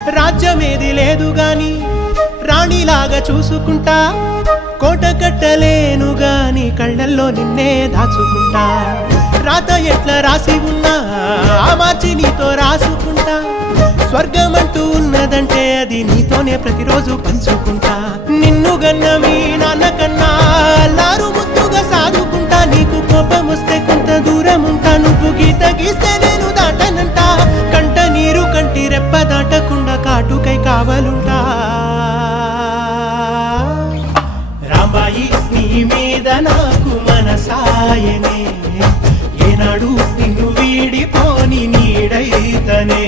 రాజ్యమేది లేదు గాని రాణిలాగా చూసుకుంటా, కోట కట్టలేను గాని కళ్ళల్లో నిన్నే దాచుకుంటా. రాత ఎట్లా రాసి ఉన్నా ఆ మార్చి నీతో రాసుకుంటా. స్వర్గమంటూ ఉన్నదంటే అది నీతోనే ప్రతిరోజు పంచుకుంటా. నిన్ను గన్న మీ నాన్న కన్నా అల్లారు ముద్దుగా సాదుకుంటా. నీకు కోపం వస్తే కొంత దూరం ఉంటా, నువ్వు గీత గీస్తే నేను దాటనంటా. కంట నీరు కంటి రెప్ప దాటకుండా కాటుకై కావలుంటా. రాంబాయి నీ మీద నాకు మనసాయనే, ఏనాడు నిన్ను వీడిపోని నీడైతనే.